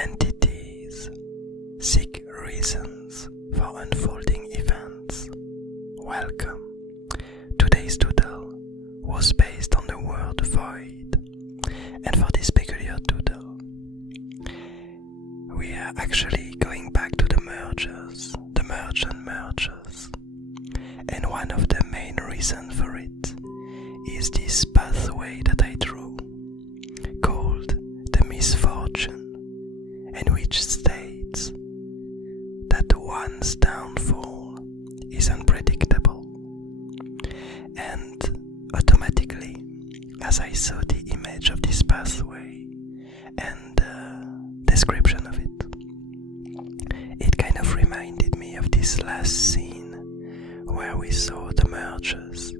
entities seek reasons for unfolding events. Welcome. Today's doodle was based on the word void, and for this peculiar doodle, we are actually going back to the mergers, the merge and mergers. And one of the main reasons for it is this pathway that I drew, called the misfortune, and which states that one's downfall is unpredictable. And automatically, as I saw the image of this pathway and the description of it, it kind of reminded me of this last scene where we saw the mergers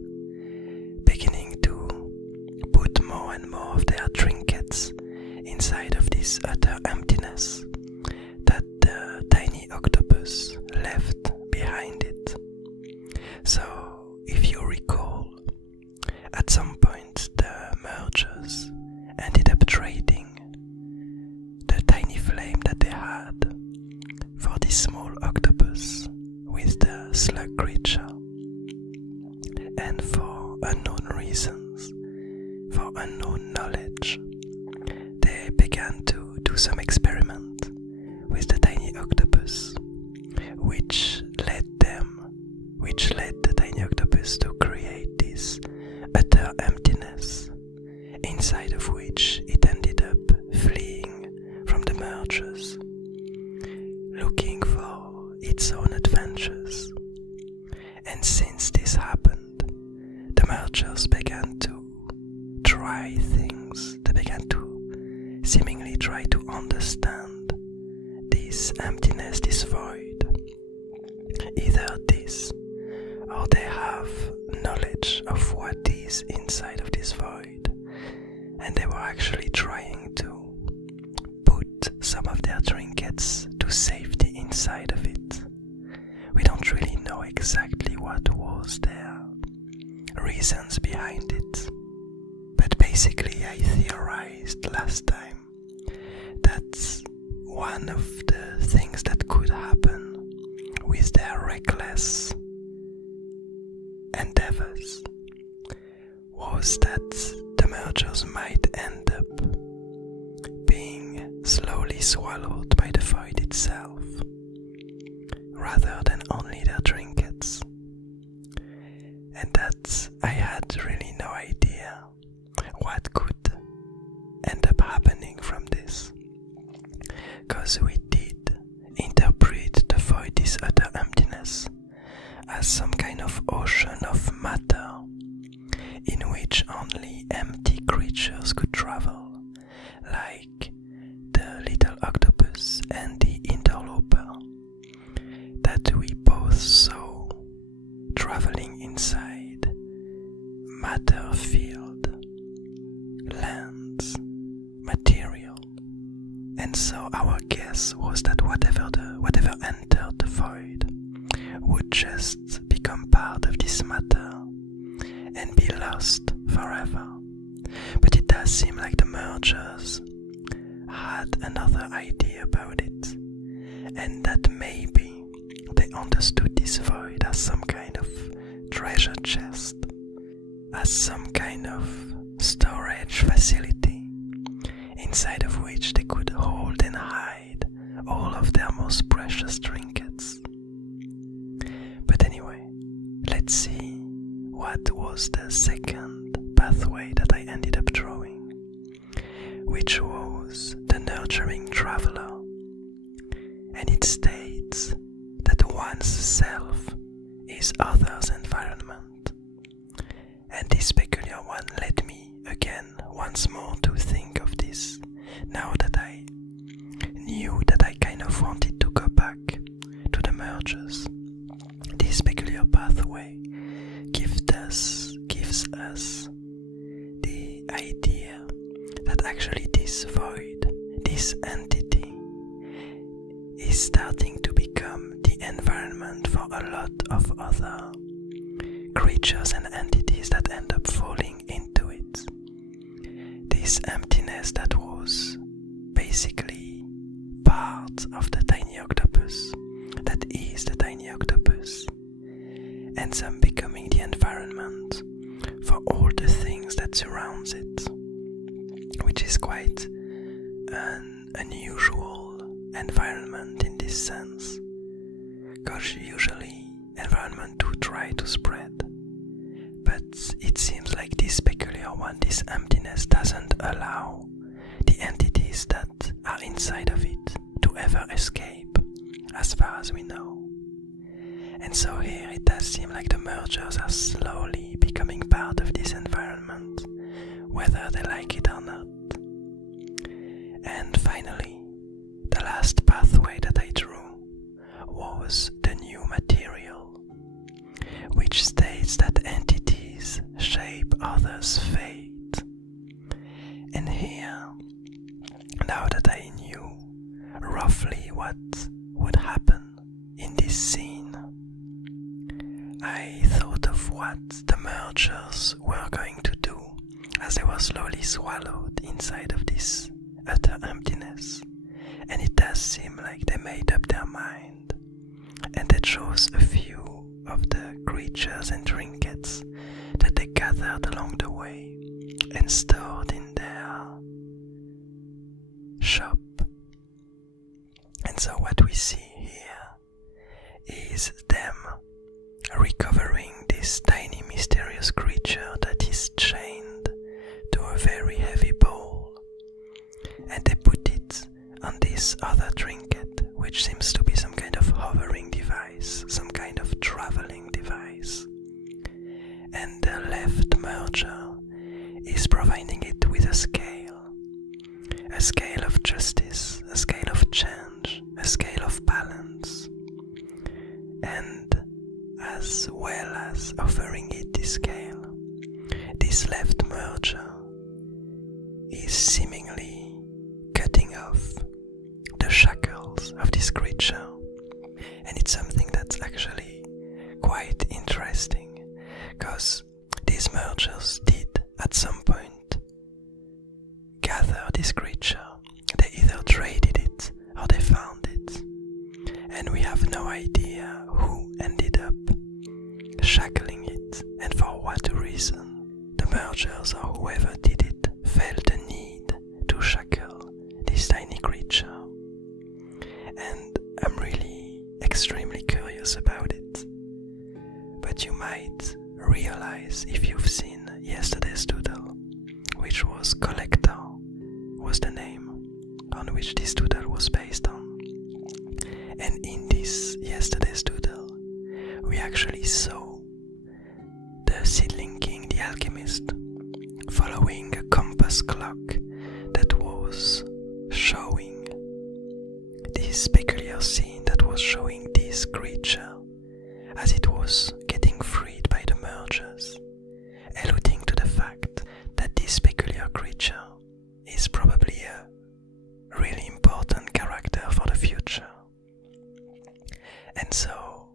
beginning to put more and more of their trinkets inside of this utter emptiness that the tiny octopus left behind it. So, if you recall, at some point the mergers ended up trading the tiny flame that they had for this small octopus with the slug creature, and for unknown reasons, for unknown knowledge, they began to do some experiment with the tiny octopus, which led the tiny octopus to create this utter emptiness, inside of which it ended up fleeing from the mergers, looking for its own adventures. And since this happened, the mergers began to try things. They began to seemingly try to understand this emptiness, this void. Either this, or they have knowledge of what is inside of this void, and they were actually trying to put some of their trinkets to safety inside of it. We don't really know exactly what was their reasons behind it, but basically I theorized last time that one of the things that could happen with their reckless endeavors was that the mergers might end up being slowly swallowed by the void itself, rather than only their trinkets. And that I had really no idea what could end up happening from this, because we did interpret the void, this utter emptiness, as some kind of ocean of matter in which only empty creatures could travel, like the little octopus and the interloper that we both saw traveling inside matter-filled lands, material. And so our guess was that whatever entered the void would just become part of this matter and be lost forever. But it does seem like the mergers had another idea about it, and that maybe they understood this void as some kind of treasure chest, as some kind of storage facility, inside of which they could hold and hide all of their most precious trinkets. But anyway, let's see what was the second pathway that I ended up drawing, which was the nurturing traveler. And it states that one's self is others' environment. And this peculiar one led me again once more to think of this, now that I knew that I kind of wanted to go back to the mergers. This peculiar pathway gives us the idea that actually this void, this entity, is starting to become the environment for a lot of other creatures and entities that end up falling into it. This emptiness that was basically part of the tiny octopus that is the tiny octopus, ends up becoming the environment for all the things that surrounds it, which is quite an unusual environment in this sense, because usually environment do try to spread, but it seems like this peculiar one, this emptiness, doesn't allow the entities that are inside of it to ever escape, as far as we know. And so here it does seem like the mergers are slowly becoming part of this environment, whether they like it or not. And finally, the last pathway that I drew was the new material, which states that entities shape others' fate. And here, now that I knew roughly what would happen in this scene, I thought of what the mergers were going to do as they were slowly swallowed inside of this utter emptiness. And it does seem like they made up their mind, and they chose a few of the creatures and trinkets that they gathered along the way and stored in their shop. And so what we see here is them recovering this tiny mysterious creature that is chained to a very heavy pole, and they put it on this other trinket, which seems to be some kind of hovering device, some kind of traveling device. And the left merger is providing it with a scale of justice, a scale of change, a scale of balance, and as well as offering it this scale, this left merger is seemingly cutting off the shackles of this creature. And it's something that's actually quite interesting, because these mergers did at some point gather this creature. They either traded it or they found it, and we have no idea who ended up shackling it and for what reason. The mergers or whoever did it felt the need to shackle this tiny creature, and I'm really extremely curious about it. But you might realize, if you've seen yesterday's Doodle, which was Collector was the name on which this Doodle was based on, and in this yesterday's Doodle we actually saw the seedling king, the alchemist, following a compass clock that was showing this peculiar scene, that was showing this creature as it was getting freed by the mergers, alluding to the fact that this peculiar creature is probably a really important character for the future. And so,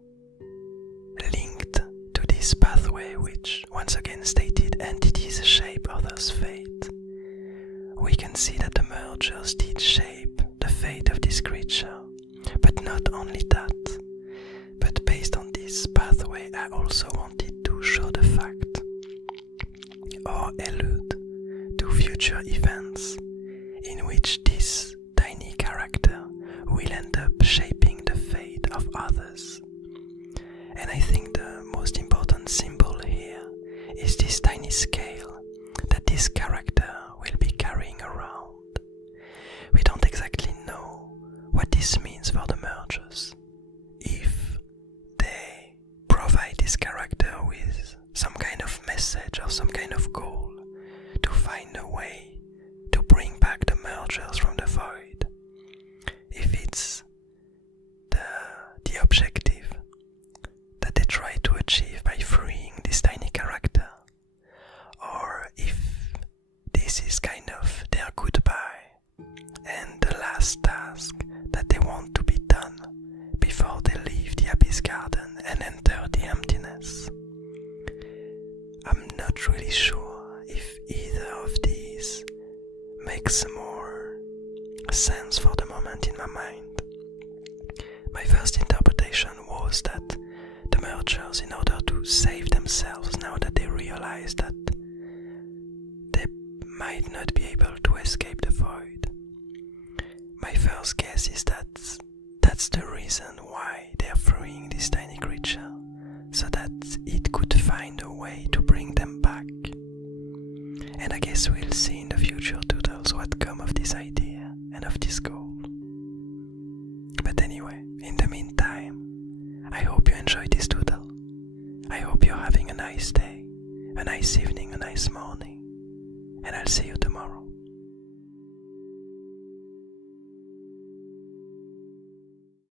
linked to this pathway, which once again stated entities shape others' fate, we can see that the mergers did shape the fate of this creature. But not only that, but based on this pathway, I also wanted to show the fact, or allude to future events in which this tiny character will end up shaping the fate of others. And I think the most important symbol here is this tiny scale that this character will be carrying around. We don't exactly know what this means for the mergers. If they provide this character with some kind of message or some kind of goal to find a way to bring back the mergers from the void, if it's the objective that they try to achieve by freeing this tiny character, or if this is kind of their goodbye and the last task that they want to be done before they leave the Abyss Garden and enter the emptiness. I'm not really sure if either of these makes more sense for the moment in my mind, My first interpretation was that the mergers, in order to save themselves now that they realize that they might not be able to escape the void, my first guess is that that's the reason why they're freeing this tiny creature, so that it could find a way to bring them back. And I guess we'll see in the future Doodles what come of this idea and of this goal. But anyway, in the meantime, I hope you enjoyed this Doodle. I hope you're having a nice day, a nice evening, a nice morning, and I'll see you tomorrow.